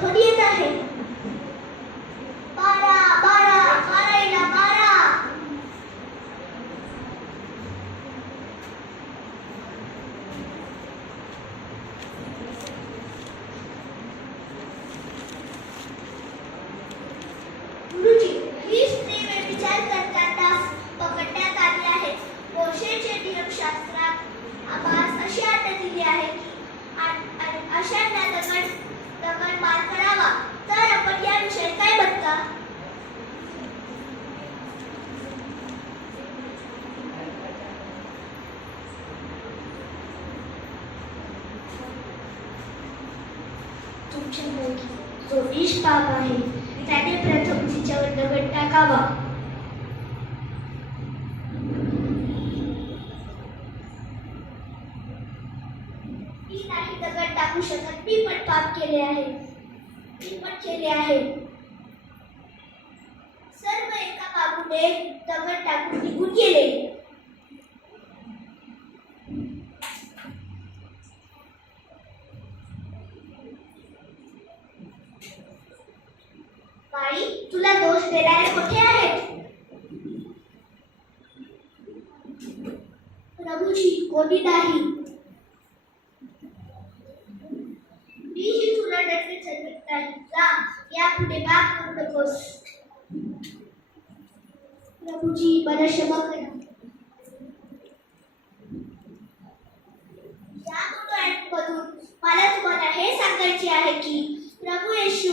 ध्वनी येत आहे. बारा बारा बाराईला बारा. गुरुजी, हीच ते वेळ विचार करता पकडण्यात आली आहे. मोशेचे नियमशास्त्रात आम्हास अशी आज्ञा दिली आहे की अशांना दगड मार करावा. तर आपण याविषयी काय म्हणता? तुमच्यापैकी जो निष्पाप आहे त्याने प्रथम तिच्यावर दगड टाकावा. मी नाही दगड टाकू शकत. मी पण पाप केले आहे. मी पण केले आहे. सर्व एका मागून एक दगड टाकून निघून गेले. बाई, तुला दोष देणारे कुठे आहेत? प्रभूजी, कोणी नाही. मी ही तुला डरते चढवत नाही. जा, यापुढे माफ करू नकोस. प्रभूजी, मला क्षमा करा. या फोटोमधून मला तुम्हाला हे सांगायचे आहे की प्रभू येशू